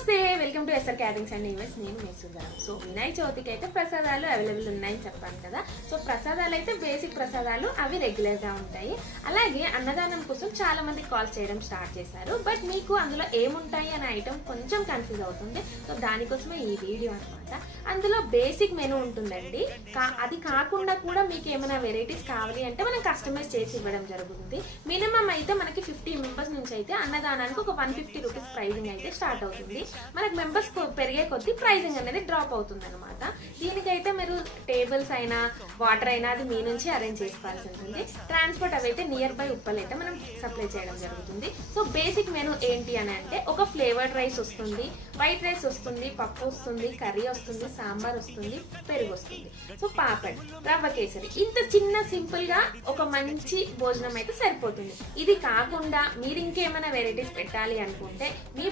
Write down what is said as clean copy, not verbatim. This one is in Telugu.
నమస్తే, welcome to SR caterings and events. నేను మేసుగా. సో వినాయక చవితికి అయితే ప్రసాదాలు అవైలబుల్ ఉన్నాయని చెప్పాను కదా. సో ప్రసాదాలు అయితే బేసిక్ ప్రసాదాలు అవి రెగ్యులర్ గా ఉంటాయి. అలాగే అన్నదానం కోసం చాలా మంది కాల్ చేయడం స్టార్ట్ చేశారు. బట్ మీకు అందులో ఏముంటాయి అనే ఐటమ్ కొంచెం కన్ఫ్యూజ్ అవుతుంది. సో దానికోసమే ఈ వీడియో అనమాట. అందులో బేసిక్ మెనూ ఉంటుందండి. అది కాకుండా కూడా మీకు ఏమైనా వెరైటీస్ కావాలి అంటే మనం కస్టమైజ్ చేసి ఇవ్వడం జరుగుతుంది. మినిమం అయితే మనకి 50 మెంబర్స్ నుంచి అయితే అన్నదానానికి ఒక 150 రూపీస్ ప్రైజింగ్ అయితే స్టార్ట్ అవుతుంది. మనకు మెంబర్స్ పెరిగే కొద్దీ ప్రైజింగ్ అనేది డ్రాప్ అవుతుంది అనమాట. దీనికైతే మీరు టేబుల్స్ అయినా వాటర్ అయినా అది మీ నుంచి అరేంజ్ చేసుకోవాల్సి ఉంటుంది. ట్రాన్స్పోర్ట్ అవైతే నియర్ బై ఉప్పల్ అయితే మనం సప్లై చేయడం జరుగుతుంది. సో బేసిక్ మెనూ ఏంటి అని అంటే ఒక ఫ్లేవర్డ్ రైస్ వస్తుంది, వైట్ రైస్ వస్తుంది, పప్పు వస్తుంది, కర్రీ వస్తుంది, సాంబార్ వస్తుంది, పెరుగు వస్తుంది. సో పాపడ్, రవ్వ కేసరి, ఇంత చిన్న సింపుల్ గా ఒక మంచి భోజనం అయితే సరిపోతుంది. ఇది కాకుండా మీరు ఇంకేమైనా వెరైటీస్ పెట్టాలి అనుకుంటే మీ